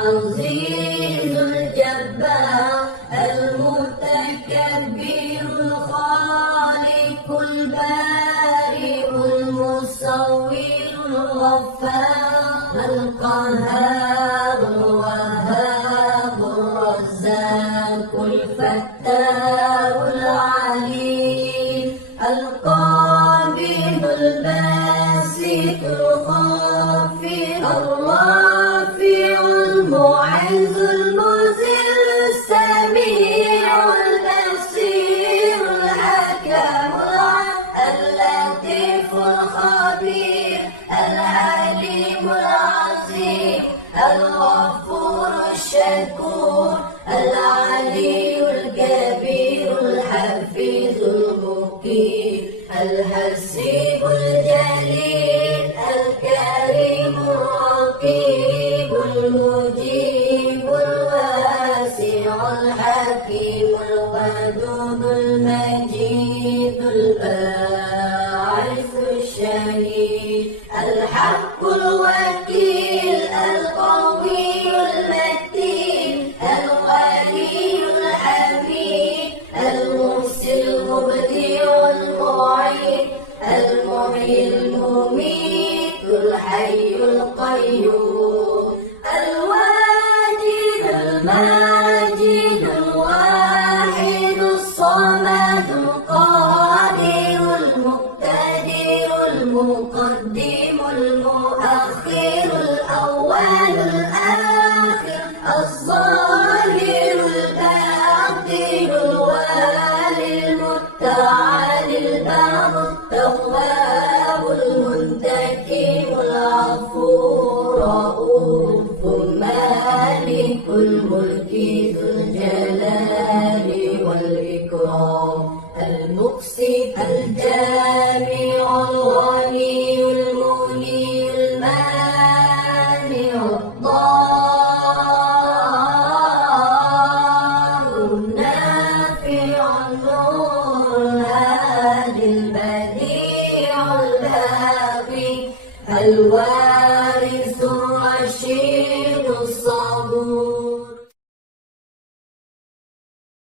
العزيز الجبار المتكبر الخالق البارئ المصور الغفار القهار الوهاب الرزاق الفتاح العليم القابض الباسط الخافض الرافع المعز المذل السميع البصير الحكم اللطيف الخبير العليم العظيم الغفور الشكور العلي الكبير الحفيظ المقيم الحسيب الجليل الكريم الرقيب المجيب الواسع الحكيم الودود المجيد الباعث الشهيد الحق الوكيل القوي المتين الولي الحميد المحسن المبدع المعيد المحيي المميت الحي القيوم الواجد الماجد الواحد الصمد القادر المقتدر المقدم المؤخر الأول الآخر الظاهر الباطن الوالي المتعالي البر التواب المنتقم العفو رؤوف مالك الملك ذو الجلال والإكرام المقسط الجامع الغني المغني المانع الضار النافع النور الهادي البديع الباقي